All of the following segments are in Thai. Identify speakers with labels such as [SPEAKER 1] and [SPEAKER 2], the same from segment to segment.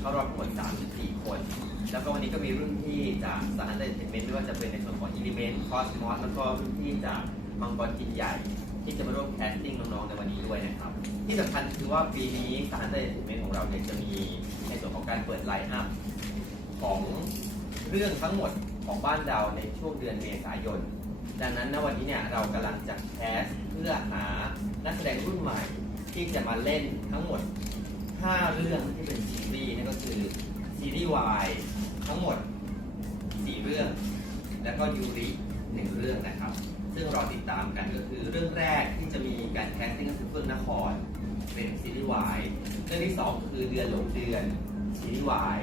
[SPEAKER 1] เข้ารอบทั้งหมด34 คน แล้วก็วันนี้ก็มีรุ่นพี่จาก Star Hunter Entertainment ไม่ว่าจะเป็นในส่วนของ Element Cosmos แล้วก็รุ่นพี่จากมังกรกินใหญ่ ที่จะมาร่วมแคสติ้งน้องๆในวันนี้ด้วยนะครับ ที่สำคัญคือว่าปีนี้สถานเตอร์เมนของเราเนี่ยจะมีในส่วนของการเปิดไลน์อัพของเรื่องทั้งหมดของบ้านเราในช่วงเดือนเมษายน ดังนั้นณวันนี้เนี่ยเรากำลังจะแคสเพื่อหานักแสดงรุ่นใหม่ที่จะมาเล่นทั้งหมด 5 เรื่องที่เป็นซีรีส์น คือซีรีส์วายทั้งหมด 4 เรื่อง แล้วก็ยูริหนึ่งเรื่องนะครับ ซึ่งรอติดตามกันก็คือเรื่องแรกที่จะมีการแคสติ้งก็คือเฟื่องนคร เป็นซีรีส์วายเรื่องที่ 2 คือเดือนหลงเดือนซีรีส์วาย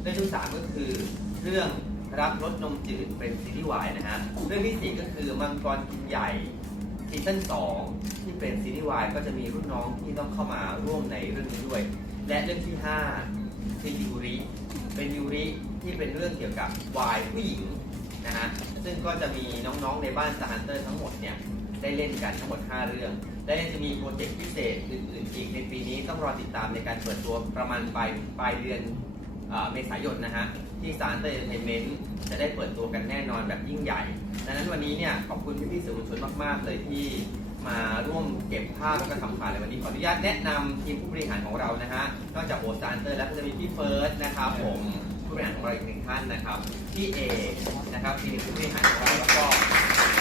[SPEAKER 1] เรื่องที่3ก็คือเรื่องรักรสนมจืดเป็นซีรีส์วายนะฮะเรื่องทีสี่4ก็คือมังกรกินใหญ่ซีซั่น2ที่เป็นซีรีส์วายก็จะมีรุ่นน้องที่ต้องเข้ามาร่วมในเรื่องนี้ด้วย และเรื่องที่ 5 คือยูริ เป็นยูริที่เป็นเรื่องเกี่ยวกับวายผู้หญิงนะฮะ ซึ่งก็จะมีน้องๆในบ้านสฮันเตอร์ทั้งหมดเนี่ยได้เล่นกันทั้งหมด 5 เรื่อง และจะมีโปรเจกต์พิเศษอื่นๆอีกในปีนี้ต้องรอติดตามในการเปิดตัวประมาณปลายปลายเดือนเมษายนนะฮะ ที่สารเตอร์เอนเตอร์เทนเมนต์จะได้เปิดตัวกันแน่นอนแบบยิ่งใหญ่ ดังนั้นวันนี้เนี่ยขอบคุณพี่ๆสื่อมวลชนมากๆเลยที่ มาร่วมเก็บภาพแล้วก็ทำข่าวในวันนี้ขออนุญาตแนะนำทีมผู้บริหารของเรานะฮะนอกจากโอซานเตอร์แล้วก็จะมีพี่เฟิร์สนะครับผมผู้บริหารของเราอีกหนึ่งท่านนะครับพี่เอกนะครับทีมผู้บริหารของเราแล้วก็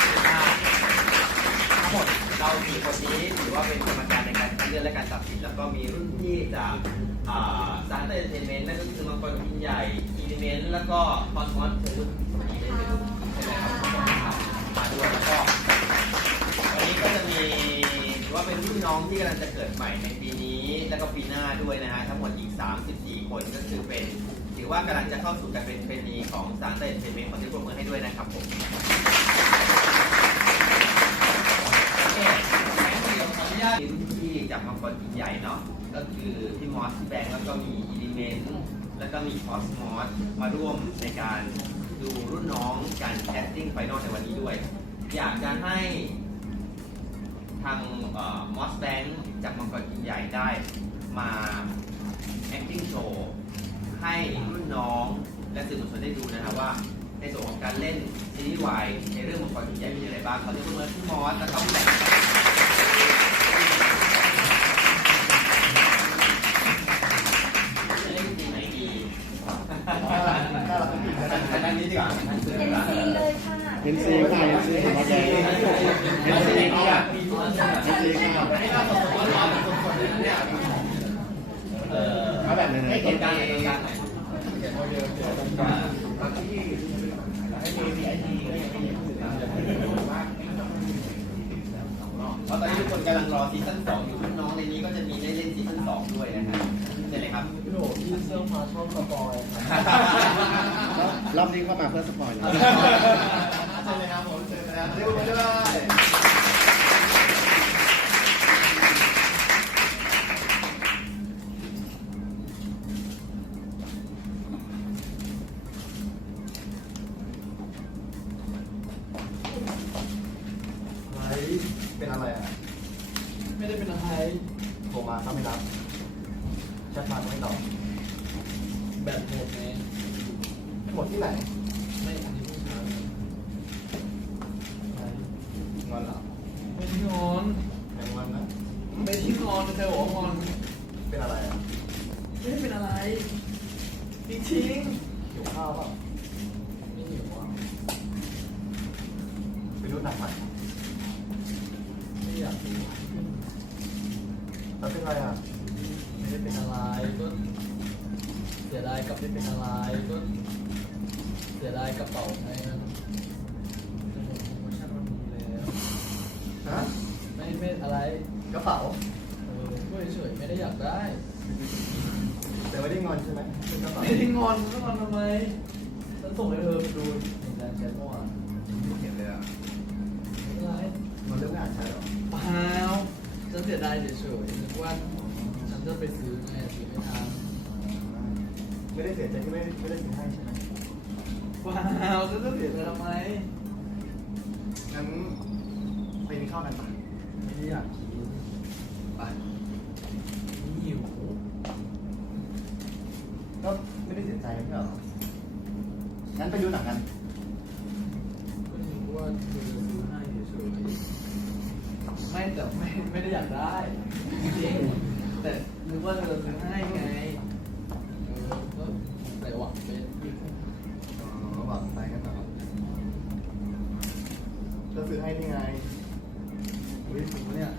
[SPEAKER 1] พี่ชาติทั้งหมดเราสี่คนนี้ถือว่าเป็นกรรมการในการคัดเลือกและการตัดสินแล้วก็มีรุ่นพี่จากซานเตอร์เอนเตอร์เทนเมนต์นั่นก็คือมังกรพินใหญ่อีเมนต์แล้วก็คอนมอสเซอร์ หม่ในปีนี้แล้วก็ปีหน้าด้วยนะฮะทั้งหมดอีก 34 คนก็คือเป็น ถือว่ากำลังจะเข้าสู่การเป็นเป็นนีของสารเตนเทนเมนต์ขอที่ปรบมือให้ด้วยนะครับผมโอเคงั้นเดี๋ยวขออนุญาตมีรุ่นพี่จากมังกรกินใหญ่เนาะก็คือพี่มอสพี่แบงค์แล้วก็มีอีลิเมนต์แล้วก็มีคอสมอสมาร่วมในการดูรุ่นน้องการแคสติ้งไฟนอลในวันนี้ด้วย อยากจะให้ มังกรกินใหญ่มีอะไรบ้างเขาจะเมื่อพี่มอสนะครับพี่แบงค์จะเล่นซีนไหนดีนั่นนี้ดีกว่า
[SPEAKER 2] เป็นซีเลยค่ะ
[SPEAKER 3] เป็นซีค่ะเป็นซีของเราเองเป็นซีค่ะ
[SPEAKER 1] มีทุกอันเลย
[SPEAKER 3] เป็นซีค่ะ
[SPEAKER 1] ให้เราสมมติว่าเราเป็นคนๆเนี่ยเออ
[SPEAKER 3] เอาแบบไหน
[SPEAKER 1] ให้
[SPEAKER 3] ๆ
[SPEAKER 1] เหตุการณ์เหตุการณ์ไหนเพราะตอนนี้ทุกคนกำลังรอซีซั่นสองอยู่รุ่นน้องในนี้ก็จะมีได้เล่นซีซั่นสองด้วยนะครับใช่เลยครับ
[SPEAKER 4] พี่โหพี่เสื้อฟ้าชอบสปอยครับ
[SPEAKER 3] รอบนี้เข้ามาเพื่อสปอยล์นะ
[SPEAKER 4] ใช่เลยครับผมเจอแล้วเร็วไปด้วย
[SPEAKER 3] อะไรเป็นอะไรอะ
[SPEAKER 4] ไม่ได้เป็นอะไร
[SPEAKER 3] โทรมาก็ไม่รับแชทมาก็ไม่ตอบ
[SPEAKER 4] แบบหมดไง
[SPEAKER 3] หมดที่ไหน
[SPEAKER 4] ไม่อันนี้ผู้ชาย
[SPEAKER 3] งอนเหรอ
[SPEAKER 4] ไม่ได้งอน
[SPEAKER 3] แข่งวันนะ
[SPEAKER 4] ไม่ได้งอนแต่บอกว่างอน
[SPEAKER 3] เป็นอะไรอะ
[SPEAKER 4] ไม่ได้เป็นอะไรจริง
[SPEAKER 3] หิวข้าวเปล่า
[SPEAKER 4] ๆไม่หิวอะ
[SPEAKER 3] ไปรู้หนักไหม
[SPEAKER 4] ไม่อยากดู
[SPEAKER 3] แล้วเป็นอะไรอะ
[SPEAKER 4] ไม่ได้เป็นอะไรก็เสียดายกับไม่เป็นอะไรก็เสียดายกระเป๋าไงนะแต่หมดโปรโมชั่นมันมีแล้ว
[SPEAKER 3] ฮะ
[SPEAKER 4] ไม่ไม่อะไร
[SPEAKER 3] กระเป๋า
[SPEAKER 4] เออก็เฉยๆไม่ได้อยากได้
[SPEAKER 3] แต่ไม่ได้งอนใช่ไหมเป็นกระเป๋า
[SPEAKER 4] ไม่ได้งอนไม่งอนทำไมฉันส่งให้เธอดูในการแชทเมื่อวาน สียดายเฉยๆเพราะว่าฉันจะไปซื้อไงซื้อไม่ทัน
[SPEAKER 3] ไม่ได้เสียใจที่ไม่ไม่ได้ซื้อให้ใช่ไหม
[SPEAKER 4] ว้าวฉันจะเสียใจทำไม
[SPEAKER 3] งั้นไปกินข้าวกันปะ
[SPEAKER 4] ไม่ได้อยากกิน
[SPEAKER 3] ไป
[SPEAKER 4] หิว
[SPEAKER 3] ก็ไม่ได้เสียใจไม่หรองั้นไปดูหนังกัน
[SPEAKER 4] ไม่ได้อยากได้จริงแต่นึกว่าเธอซื้อให้ไงก็แต่หวังเป็นอ๋
[SPEAKER 3] อหวังไปกันเหรับจะซื้อให้นี่ไง
[SPEAKER 4] อุ้ยจริงเนี่ย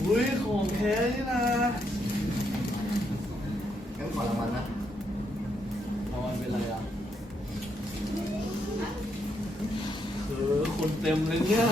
[SPEAKER 4] อุ้ยของแท้นี่นะ
[SPEAKER 3] งั้นขอรางวัลนะ
[SPEAKER 4] รา
[SPEAKER 3] งวั
[SPEAKER 4] ลเป็น
[SPEAKER 1] อะไรอะเออคนเต็
[SPEAKER 4] มเล
[SPEAKER 1] ยเนี่ย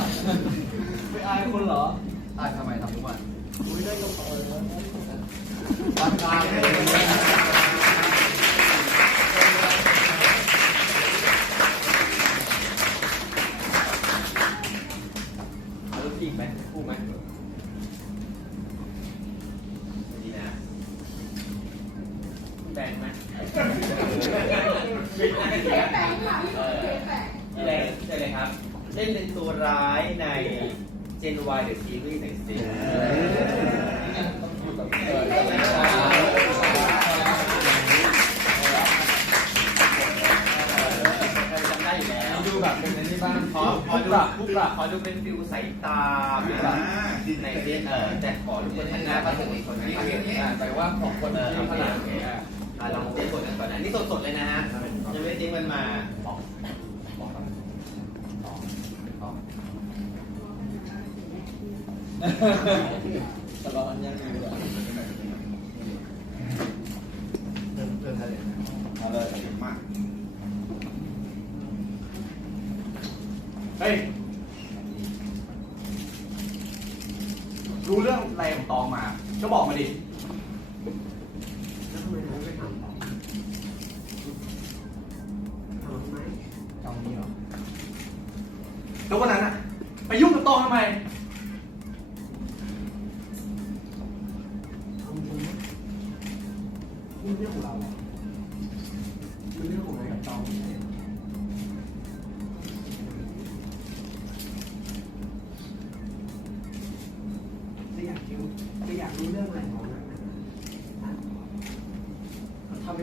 [SPEAKER 1] สดๆเลยนะฮะยังไม่ทิ้งมันมา
[SPEAKER 4] ต
[SPEAKER 3] ลอดยังไง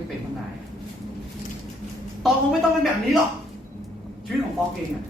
[SPEAKER 5] ป็นทนา
[SPEAKER 3] ยตองคงไม่ต้องเป็นแบบนี้หรอกชีวิตของ
[SPEAKER 5] ตอ
[SPEAKER 3] งเอ
[SPEAKER 1] งอะ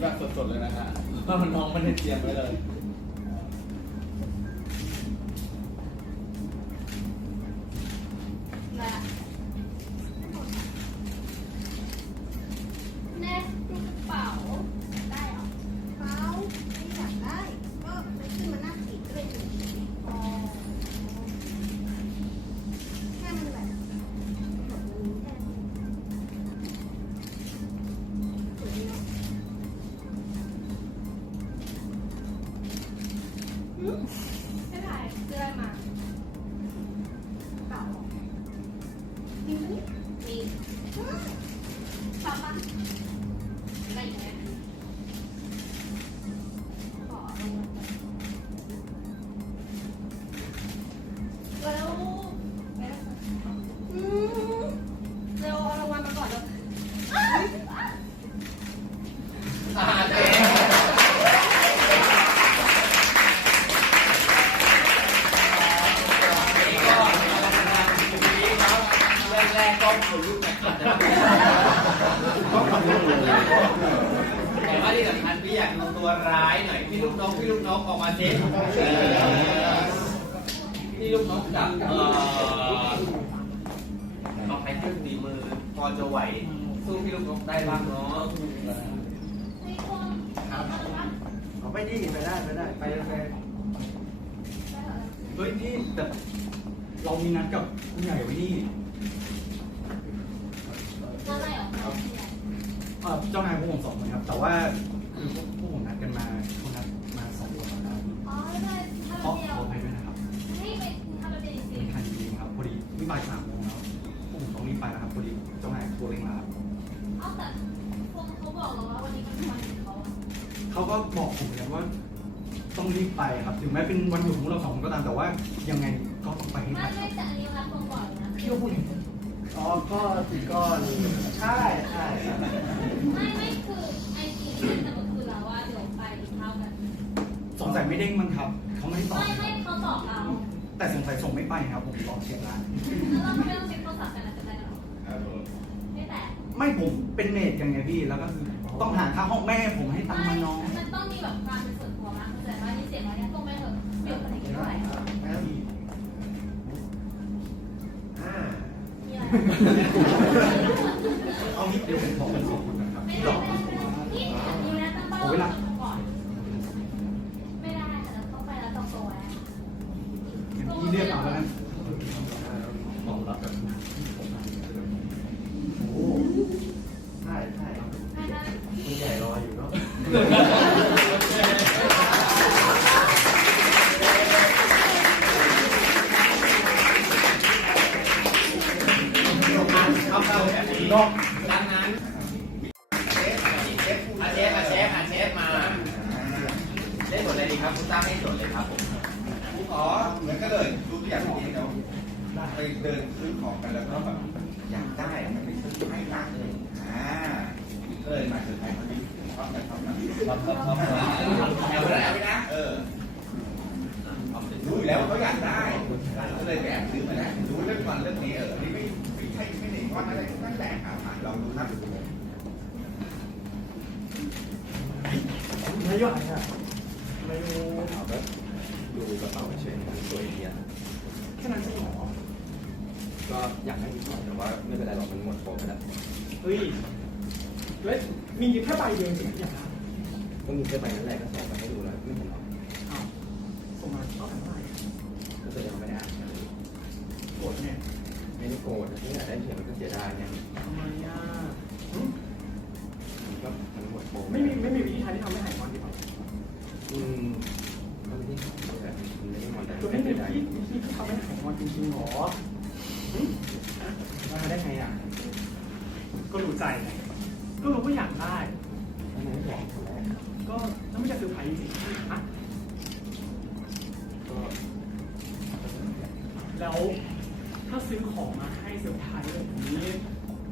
[SPEAKER 4] แบบสดๆเลยนะฮะว่ามันน้องไม่ได้เตรียมไว้เลย
[SPEAKER 6] เฮ้
[SPEAKER 5] ยพี่แต่เรามีนัดกับผู้ใหญ่ไว้นี่
[SPEAKER 2] อะไรเหรอ
[SPEAKER 5] เอ่อเจ้านายพวกผมสองคนครับ แต่ว่าคือพวกพวกผมนัดกันมาเขานัดมาสองวันแล้ว
[SPEAKER 2] อ๋อไม่ได้
[SPEAKER 5] ขอ
[SPEAKER 2] ทำเดีย
[SPEAKER 5] ข
[SPEAKER 2] ว
[SPEAKER 5] ออภัยด้วยนะครับ
[SPEAKER 2] ให้ไปทำเป็นจริ
[SPEAKER 5] มี
[SPEAKER 2] ง
[SPEAKER 5] ทันจริงครับพอดีนี่บ่ายสามโมงแล้วพวกผมต้องรีบไปนะครับพอดีเจ้านายตัวเร่งมาครับ
[SPEAKER 2] เอาแต่คงเขาบอกเราว่าวันนี้เป็นวันของเขา
[SPEAKER 5] เขาก็บอกผม ไปครับ ถึงแม้เป็นวันหยุดของเราสองคนก็ตามแต่ว่ายังไงก็ต้องไปให้
[SPEAKER 2] ไม่
[SPEAKER 5] ทันค
[SPEAKER 2] ไม่
[SPEAKER 5] รับ
[SPEAKER 2] แต่อันนี้รับตรงก่อนนะ
[SPEAKER 5] พี่ก็พูดอย่างนี้
[SPEAKER 3] อ๋อก็สิก้อนใช่ใช่
[SPEAKER 2] ไม่ไม่คือไอจีเล่นแต่เมื่อคืนแล้วว่าเดี๋ยวไปกินข้าวกัน
[SPEAKER 5] สงสัยไม่เด้งมั้งครับเขาไม่ได้ตอบ
[SPEAKER 2] ไม่ไม่เขาตอบเรา
[SPEAKER 5] แต่สงสัยส่งไม่ไปครับผมลองเช็คร้าน
[SPEAKER 2] แล้วเราก็ไม่ต้องเช็คโทรศัพท์กันนะจะได้หรอไม่แต่
[SPEAKER 5] ไม่ผมเป็นเมดยังไงพี่แล้วก็คือต้องหาค่าห้องแม่ผมให้ตังค์
[SPEAKER 2] ไม่
[SPEAKER 5] มาน้อง
[SPEAKER 2] มันต้องมีแบบความเป็นส่วนตัวมาก เข้าที่เสียงอะไรเนี่ยตรงไปเถอะเดี๋ยวคนไหนกินด้วย
[SPEAKER 3] อ่า
[SPEAKER 5] เอางี้เดี๋ยวผมขอเป็นสองคนนะครับ
[SPEAKER 2] ไม่ได้ไม่ได้ไม่ได้นี่มีนะ
[SPEAKER 1] เข้าแบบนี้ดังนั้นอาเชฟอาเชฟอาเชฟมาเล่นบทอะไรดีครับคุณตั้งให้จดเลยครับผม
[SPEAKER 7] กูขอเหมือนกันเลยดูตัวอย่างที่เดี๋ยวไปเดินซื้อของกันแล้วก็แบบอยากได้มันไปซื้อให้รักเลยอ่าก็เลยมาเซอร์ไพรส์เขาดิชอบกันชอบกันชอบชอบชอบเอาไปนะเอาไปนะเออรู้อยู่แล้วว่าเขาอยากได้ก็เลยไปแอบซื้อมาแล้วรู้เรื่องวันเรื่องนี้เออนี่ไม่ไม่ใช่ไม่ได้ว่าอะไรนั่นแหละอะลองดูครับ
[SPEAKER 5] ไม่ยอดอะไม่รู้
[SPEAKER 8] ดูกระเป๋าเฉยๆสวยดีอะ
[SPEAKER 5] แค่นั้นใช่หรอ
[SPEAKER 8] ก็อยากให้ดีกว่าแต่ว่า ไม่เป็นไรหรอกมันหมดโปรไปแล้ว
[SPEAKER 5] เฮ้ยเฮ้ยมีแค่ใบเดียวจริงๆอย่างนั้น
[SPEAKER 8] ก็มีแค่ใบนั้นแหละก็ส่งไปให้ดูแล้วไม่เห็นหรอก
[SPEAKER 5] อ้าวส่งมาก็ทำได้
[SPEAKER 8] ก็แสดงว่าไม่ได้อ่าน
[SPEAKER 5] กดเนี่ย
[SPEAKER 8] ไม่ได้โกรธนะที่อยากได้เฉยมันก็เสียดายไง
[SPEAKER 5] ทำไมอะ
[SPEAKER 8] มันก็มันหมดโปร
[SPEAKER 5] ไม่มีไม่มีวิธีทางที่ทำให้หายงอนดีกว่า
[SPEAKER 8] อืมมันไม่ได้แต่มันไม่ได้หมดแต่
[SPEAKER 5] คือ
[SPEAKER 8] ไม่
[SPEAKER 5] ไม่มี
[SPEAKER 8] เป็นไร
[SPEAKER 5] วิธีที่ทำให้หายงอนจริงๆหรอหึ
[SPEAKER 8] มาได้ไงอะ
[SPEAKER 5] ก็รู้ใจไงก็รู้ว่าอยากได้
[SPEAKER 8] ทำไมไม่บอกคนแรก
[SPEAKER 5] ก็ถ้าไม่จะซื้อร์ไพรส์จริงๆอะ
[SPEAKER 8] ก็
[SPEAKER 5] แล้วถ้าซื้อของมาให้เซอร์ไพรส์แบบนี้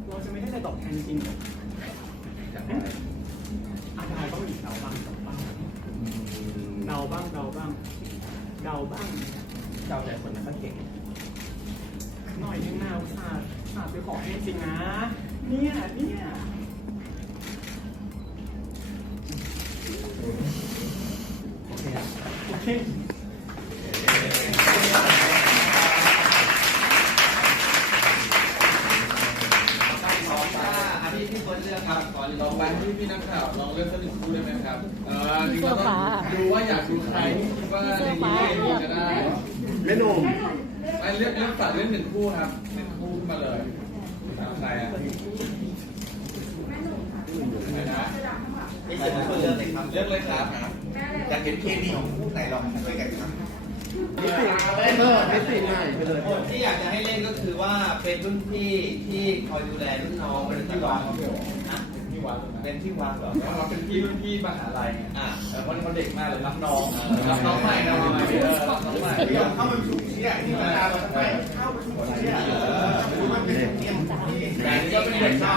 [SPEAKER 5] เราจะไม่ได้อะไรตอบแทนจริงเหรอ
[SPEAKER 8] อยากได้
[SPEAKER 5] อะเดาบ้างอีกเดาบ้างเดาบ้าง
[SPEAKER 8] อืม
[SPEAKER 5] เดาบ้างเดาบ้างเดาบ้าง
[SPEAKER 8] เดาแต่คนนั้นก็เก่ง
[SPEAKER 5] หน่อยนึงนาอุตส่าห์อุตส่าห์ซื้อขอให้จริงนะ เนี่ยเนี่ย
[SPEAKER 8] โอเค
[SPEAKER 5] โอเค
[SPEAKER 1] ขอว่าอันนี้ที่คนเลือกครับขอ
[SPEAKER 9] ลองไปที่พี่นักข่าวลองเลือกสักหนึ่งคู่ได้ไหมครับเออจริงๆเราต้องดูว่าอยากดูใครที่คิดว่าในนี้ในนี้จะได้
[SPEAKER 3] แม่หนุ่ม
[SPEAKER 9] ไม่เลือกเลือกตัดเลือกหนึ่งคู่ครับหนึ่งคู่ขึ้นมาเลยเอาใครอะ ใครนะ
[SPEAKER 1] นี่คือคนเลือกเลยครับ
[SPEAKER 9] เลือกเลยครับ
[SPEAKER 7] อยากเห็นเคมีของคู่ไหนลองช่วยกันครับ
[SPEAKER 3] นิสิเออนิสิง่ายไปเลย
[SPEAKER 1] คนที่อยากจะให้เล่นก็คือว่าเป็นรุ่นพี่ที่คอยดูแลรุ่นน้องเป็นที่วางนะ
[SPEAKER 9] พี่วัด
[SPEAKER 1] เป็นที่วางเหรอ
[SPEAKER 9] เราเป็นพี่รุ่นพี่มหาลัยไง
[SPEAKER 1] อะ
[SPEAKER 9] แต่คนเขาเด็กมากเลยรับน้องรับน้องใหม่รับน้องใหม่เออรับน้องใหม่
[SPEAKER 7] เข้ามาถูกเชี่ยที่มาเราทำไมเข้ามาถูกเชี่ย ที่
[SPEAKER 9] ชอบ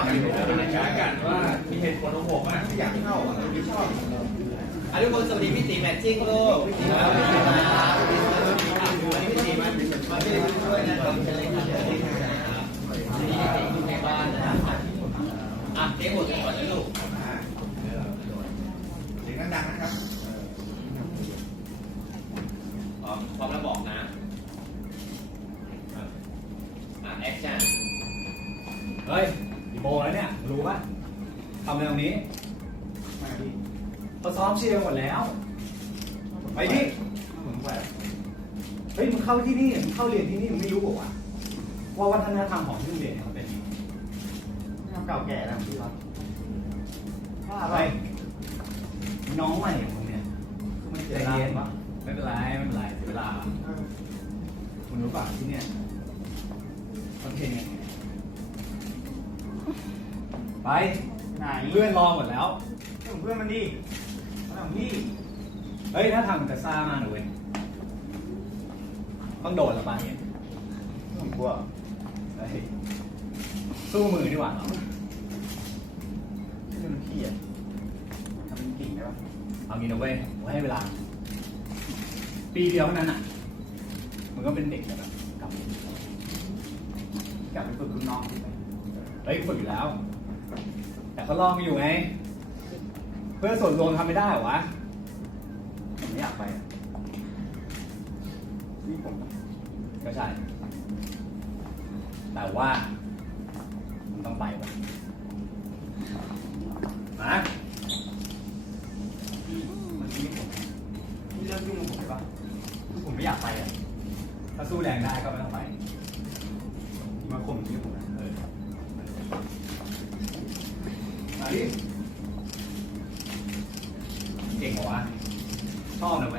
[SPEAKER 9] กันว่ามีเหตุผลของผมอะ
[SPEAKER 7] ที่อยากเข้าอะที่ชอบ
[SPEAKER 1] อันทุกคนสวัสดีพี่ตีแมทชิ่งโลกพี่ตีมาพี่ตีมาพี่ตีมามาพี่ตีด้วยนะครับเชิญเลยครับพี่ตีครับพี่ตีอยู่ในบ้านนะครับอะเทปหมดก่อนนะลูก
[SPEAKER 10] เสียงดังๆนะครับ ทำอะไรตรงนี้
[SPEAKER 11] มาดิ
[SPEAKER 10] เขาซ้อมเชียร์หมดแล้ว ไปดิ
[SPEAKER 11] ผมแบบ
[SPEAKER 10] เฮ้ยมึงเข้าที่นี่มึงเข้าเรียนที่นี่มึงไม่รู้บอกว่าวะว่าวัฒนธรรมของที่โรงเรียนเนี่ยมันเป็นยังไง
[SPEAKER 11] เก่าแก่แล้วพี่รับว่า
[SPEAKER 10] อะ
[SPEAKER 11] อะไรไร
[SPEAKER 10] น้องใหม่ของมึงเนี่ย
[SPEAKER 11] คือมัน
[SPEAKER 10] ใจ
[SPEAKER 11] เสียเวลา
[SPEAKER 10] เย็น
[SPEAKER 11] ปะ
[SPEAKER 10] ไม่เป็นไรไม่เป็นไรเสียเวลาคุณรู้ป่ะที่เนี่ยมันเพลงยังไงไป
[SPEAKER 11] ไหน
[SPEAKER 10] เพื่อนรอหมดแล้ว
[SPEAKER 11] เพื่อนมันดิของพี่
[SPEAKER 10] เฮ้ย ถ้าทำจะซ่ามากเลยเว้ยต้องโดดละป่ะเนี่ย
[SPEAKER 11] ผมกลัว
[SPEAKER 10] เฮ้ยสู้มือดีกว่าเนาะ
[SPEAKER 11] ที่มันขี้อะทำเป็นกิ่งได้ปะ
[SPEAKER 10] เอางี้นะเว้ยผมให้เวลา ปีเดียวเท่านั้นอะมันก็เป็นเด็กแล้วแบบกลับ
[SPEAKER 11] กลับไปฝึกรุ่นน้องที่ไป
[SPEAKER 10] เฮ้ยฝึกอยู่แล้ว แต่เขาลองมาอยู่ไง เพื่อส่วนรวมทำไม่ได้เหรอวะ
[SPEAKER 11] ผมไม่อยากไปอะนี่ผม
[SPEAKER 10] ก็ใช่ แต่ว่ามันต้องไปวะมา
[SPEAKER 11] มันนี่ผมนี่เลิกยุ่งกับผมได้ปะคือผมไม่อยากไปอะ
[SPEAKER 10] ถ้าสู้แรงได้ก็ไม่ต้องไป
[SPEAKER 11] ที่มาข่มที่ผมนะ
[SPEAKER 10] เก่งเหรอวะชอบนะเว้ย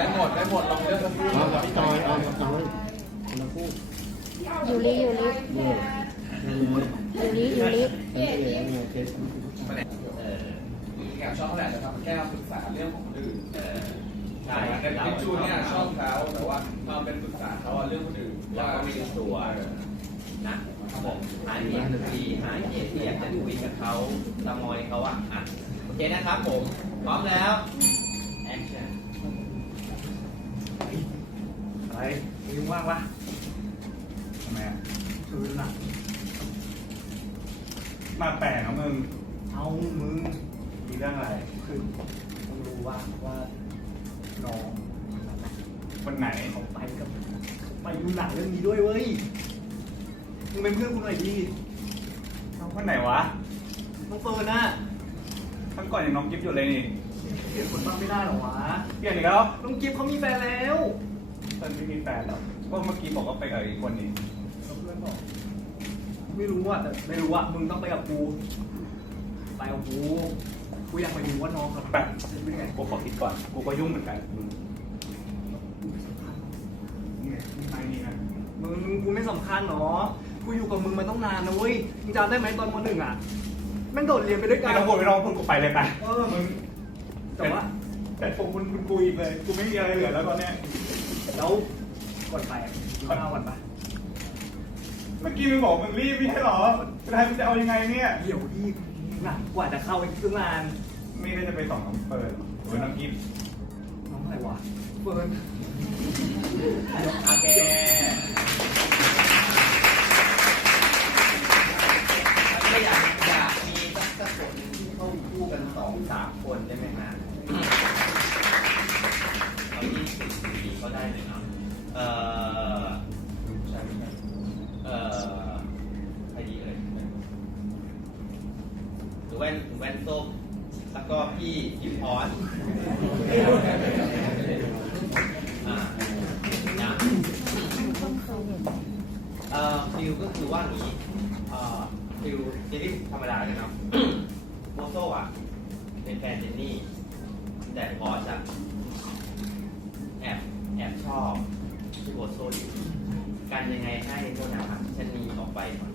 [SPEAKER 1] ได้
[SPEAKER 12] ห
[SPEAKER 13] มดได้หมดลองเลือกสักคู่
[SPEAKER 14] พร้อมกับจอยพร้อมกับจอยคนละคู่
[SPEAKER 12] ยูริยูริยูริยูริ
[SPEAKER 14] เอ๊ะเอ๊ะเอ๊เอ๊ะ
[SPEAKER 1] เออ
[SPEAKER 13] แอบชอบแหละแต่ทำแค่ปรึกษาเรื่องของคนอื่น
[SPEAKER 1] ใช่
[SPEAKER 13] แต่พิจูเนี่ยชอบเขาแต่ว่ามาเป็นปรึกษาเขาเรื่องคนอื่น
[SPEAKER 1] เราม่รู้ตัวนะครับผมหาเหตุที่หาเหตุที่อยากจะคุยกับเขาตะมอยเขาอะอะโอเคนะครับผมพร้อมแล้ว อะ
[SPEAKER 11] ไรยุ่งว่างปะทำไมอะคือหนัก
[SPEAKER 10] มาแปลกนะมึง
[SPEAKER 11] เอามึง
[SPEAKER 10] มีเรื่องอะไร
[SPEAKER 11] คือมึงรู้ว่าว่าน้อง
[SPEAKER 10] คนไหน
[SPEAKER 11] เขาไปกับไปดูหนังเรื่องนี้ด้วยเว้ย มึงเป็นเพื่อนกูหน่อยดิ
[SPEAKER 10] น้องคนไหนวะ
[SPEAKER 11] น้องเฟิร์นน่ะ
[SPEAKER 10] ครั้งก่อนยังน้องกิฟต์อยู่เลยนี่
[SPEAKER 11] เปลี่ยนคนบ้างไม่ได้หรอวะ
[SPEAKER 10] เปลี่ยนอีกแล้ว
[SPEAKER 11] น้องกิฟต์เขามีแฟนแล้ว
[SPEAKER 10] เพิ่นไม่มีแฟนหรอกว่าเมื่อกี้บอกว่าไปกับอีกคนนี่
[SPEAKER 11] แล้วเพื่อนบอกไม่รู้อะแต่ไม่รู้อะมึงต้องไปกับกูไปกับกูกูอยากไปดูว่าน้องเขา
[SPEAKER 10] แบบ
[SPEAKER 11] เป็นไง
[SPEAKER 10] กูขอคิดก่อนกูก็ยุ่งเหมือนกัน
[SPEAKER 11] นี่ไงมึงไปนี่นะมึงกูไม่สำคัญเนาะกูอยู่กับมึงมาต้องนานนะเว้ยมึงจำได้ไหมตอนมหนึ่งอะแม่งโดดเรียนไปด้วยกั
[SPEAKER 10] ไม่
[SPEAKER 11] น
[SPEAKER 10] ต้องพูดไม่ต้องพูดกูไปเลยไป
[SPEAKER 11] เออ
[SPEAKER 10] มึง
[SPEAKER 11] แต่ว่า
[SPEAKER 10] แต่ผมคุณคุณกูอีกเลยกูไม่มีอะไรเหลือแล้วตอนเนี้ย
[SPEAKER 11] แล้วก่อนไปอะกินข้าววันปะ
[SPEAKER 10] เมื่อกี้มึงบอกมึงรีบไม่ใช่เหรอจะให้มึงจะเอายังไงเนี่ย
[SPEAKER 11] เดี๋ยวรีบหนักกว่าจะเข้าไปตั้งนาน
[SPEAKER 10] ไม่ได้จะไปส่องน้องเปิดหรือน้องกิฟต์
[SPEAKER 11] น้องอะไรวะเฟิร์น
[SPEAKER 1] โอเคแล้วก็อยากอยากมีสักสักคนหนึ่งที่เข้าคู่กันสองสามคนได้ไหมฮะ ก็ได้เลยเนาะเอ่อใช่ไหมครับเอ่อใครดีเอ่ยหรือแว่นแว่นส้มแล้วก็พี่ยิมพอสอ่านะเอ่อฟิลก็คือว่าอย่างนี้เอ่อฟิลเจนนี่ธรรมดาเลยครับโมโซอะเป็นแฟนเจนนี่แต่บอสอะ อบแอบชอบที่โบโซอยู่กันยังไงให้โทษนะครับฉันมีออกไปก่อน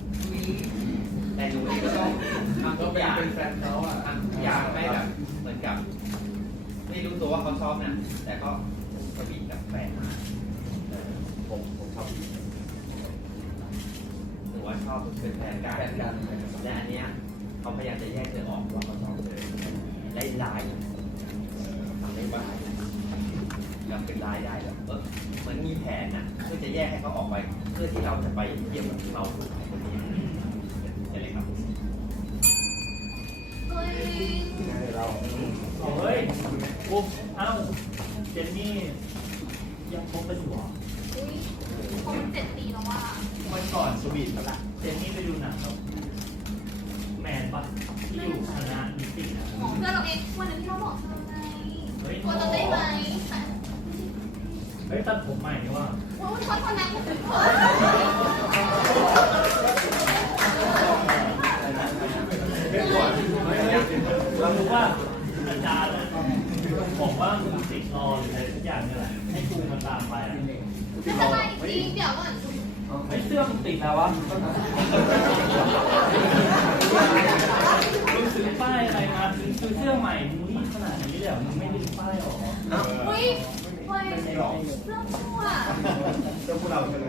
[SPEAKER 1] แต่หนูเองก็ต้องทำ
[SPEAKER 13] ก็
[SPEAKER 1] ทุก
[SPEAKER 13] เป็
[SPEAKER 1] อนย่าง
[SPEAKER 13] เป็นแฟนเขาอะ
[SPEAKER 1] ทำทุกอย่างให้แบบเหมือนกับ ไม่รู้ตัวว่าเขาชอบนะแต่ก็สวีทกับแฟนมาเออผมผมชอบหรือว่าชอบเป็นแฟนกัน
[SPEAKER 9] แฟนกัน
[SPEAKER 1] และอันเนี้ยเขาพยายามจะแยกเธอออกว่าเขาชอบเธอไล่ร้ายทำได้บ้างกับเป็นร้ายได้แบบ เออเหมือนมีแผนนะเพื่อจะแยกให้เขาออกไป เพื่อที่เราจะไปเยี่ยมกับเราคนนี้ใช่ไหมครับ
[SPEAKER 2] เฮ้ย
[SPEAKER 9] เฮ้ยปุ๊บเอ้าเจนนี่ยังคบกันอยู่เหรอ
[SPEAKER 2] อุ้ยพอมันเจ็ดปีแล้วว่า
[SPEAKER 5] วันก่อนสวีทกันละ
[SPEAKER 9] เจนนี่ไปดูหนังกับแมนปะที่อยู่คณะนิตินะ
[SPEAKER 2] ของเพื่อนเราเองวันนั้นที่เราบอกเธอไง
[SPEAKER 9] เฮ้ย
[SPEAKER 2] กลัวจะได้ไหมแต่
[SPEAKER 9] เฮ้ยตัดผมใหม่นี่ว่า
[SPEAKER 2] โอ้ยคนคนนั้น
[SPEAKER 9] เรารู้ว่าอาจารย์อะบอกว่ามึงติดรอหรืออะไรสักอย่างเนี่ยแหละให้กูมาตามไปอะ
[SPEAKER 2] ไม่เป็นไรจริงเดี๋ยวก่อน
[SPEAKER 9] ไอ้เสื้อมึงติดแล้ววะมึงซื้อป้ายอะไรมาซื้อเสื้อใหม่มึงรีบขนาดนี้เลยมึงไม่ดึงป้ายออกเย
[SPEAKER 2] เฮ้ยเรื่องชั่ว
[SPEAKER 7] เจ้าพวกเราใช่ไหม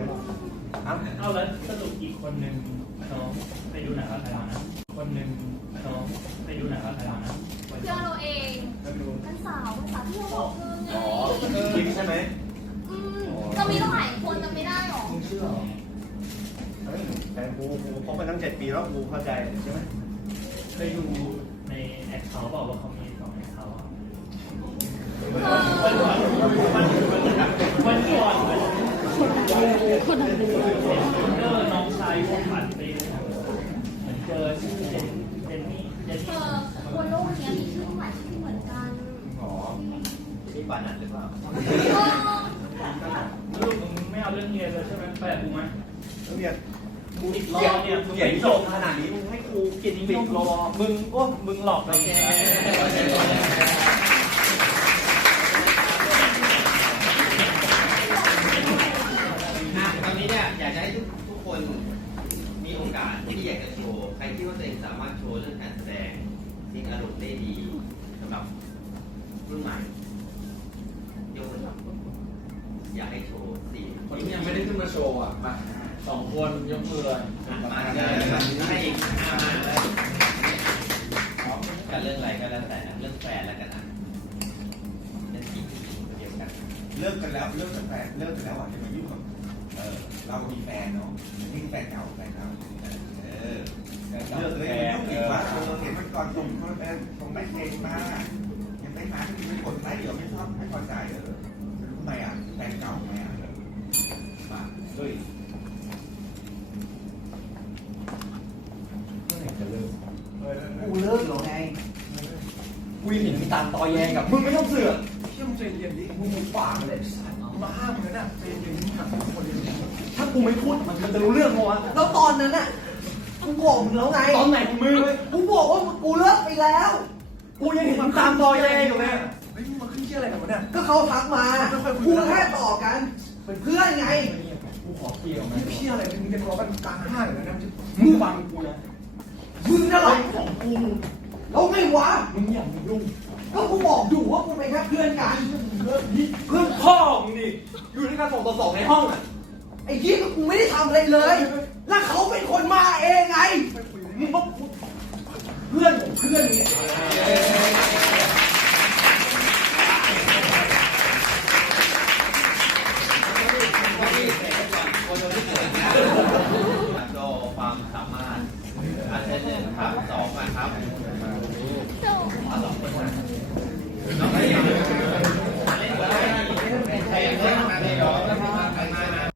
[SPEAKER 9] เอาแล้วสรุปอีกคนนึงน้องไปดูหนังกับใครมานะคนนึงน้องไปดูหนังกับใครมานะ
[SPEAKER 2] เพื่อนเราเองมันสาวมันสาวที่เราบอกเธอไง
[SPEAKER 7] คิมใช่ไหม
[SPEAKER 2] อืมจะมีต้องหลายคนจะไม่ได้หรอ
[SPEAKER 9] มึงเชื่อเหรอ
[SPEAKER 7] แต่กูกูคบมาตั้งเจ็ดปีแล้วกูเข้าใจใช่ไหม
[SPEAKER 9] เคยดูในแอคเขาบอกว่าเขา นก่อน
[SPEAKER 2] อ
[SPEAKER 9] วันก่อนเจอน้องชายวงผัดไปเหมือนเจอชื่อเจนเจนนี่เจน
[SPEAKER 2] เธ
[SPEAKER 9] นี่
[SPEAKER 2] อบนโลกนี้มีชื่อหลายชื่อเหมือนกัน
[SPEAKER 7] อ๋อ
[SPEAKER 1] นี่ปานันหรือเปล่า
[SPEAKER 2] เออ
[SPEAKER 9] สรุปมึงไม่เอาเรื่องเรียนเลยใช่ไหมแปลกูไหม
[SPEAKER 7] แล้วเนี่ย
[SPEAKER 9] กูติดรอเนี่ยมึง
[SPEAKER 7] เขียนจบขนาดนี้มึงให้กู
[SPEAKER 9] เกียรตินิยมรอมึงก็มึงหลอกไปไง
[SPEAKER 1] อ่ คนมีโอกาสที่อยากจะโชว์ ใครที่ว่าตัวเองสามารถโชว์เรื่องการแสดงสิ่งอารมณ์ได้ดีสำหรับรุ่นใหม่ยกมือครับอยากให้โชว์สี่
[SPEAKER 8] คนที่ยังไม่ได้ขึ้นมาโชว์อะมาสองคนยกมือเลย
[SPEAKER 1] อะมาเลยให้อีกอะมาเลยกันเรื่องอะไรก็แล้วแต่นะเรื่องแฟนแล้วกันนะเรื่องผู้หญิงเดียวกัน
[SPEAKER 7] เลิกกันแล้วเลิกกันแฟนเลิกกันแล้วอะจะมายุ่งกับ เออเรามีแฟนเนาะนี่แฟนเก่าแฟนเก่าเออเลิกเลยยุ่งอีกวะเออเห็นมันก่อนส่งเขาเออส่งได้เพลงมายังไม่มาที่ไม่กดไลค์เดี๋ยวไม่ชอบไม่พอใจเออทำไมอะแฟนเก่าทำไมอะมาเฮ้ย
[SPEAKER 8] เมื่อไหร่จะเลิก
[SPEAKER 5] กูเลิกแล้วไงกูยังเห็นมีตามตอแยงกับมึงไม่ต้องเสือกเชื่อมใจเย็นดิมึงมึงปากเลยมาห้ามกันนะใจเย็นๆหาคนเดียว ถ้ากูไม่พูดมันมันจะรู้เรื่องมั้วะแล้วตอนนั้นน่ะกูบอกมึงแล้วไงตอนไหนของมึงกูบอกว่ากูเลิกไปแล้ว กูยังเห็นมันตามตอแยงอยู่เลยเฮ้ยมึงมาขึ้นเชื่ออะไรกับมันเนี่ย ก็เขาทักมากูแค่ต่อกันเป็นเพื่อนไง
[SPEAKER 8] กูขอเคลียร์ไหม
[SPEAKER 5] เพี่อะไรมึงจะทะเลาะกันกลางห้างเลยนะมึงฟังกูนะมึงอะไรของกูแล้วไงวะ
[SPEAKER 8] มึงอย่ามายุ่ง
[SPEAKER 5] ก็กูบอกอยู่ว่ากูเป็นแค่เพื่อนกันเพื่อนพ่อมึงดิอยู่ด้วยกันสองต่อสองในห้องอะ ไอ้เหี้กูไม่ได้ทำอะไรเลย แล้วเขาเป็นคนมาเองไงเพื่อนเพื่อนความสามารถอันที่นค
[SPEAKER 1] รับสองนะครับ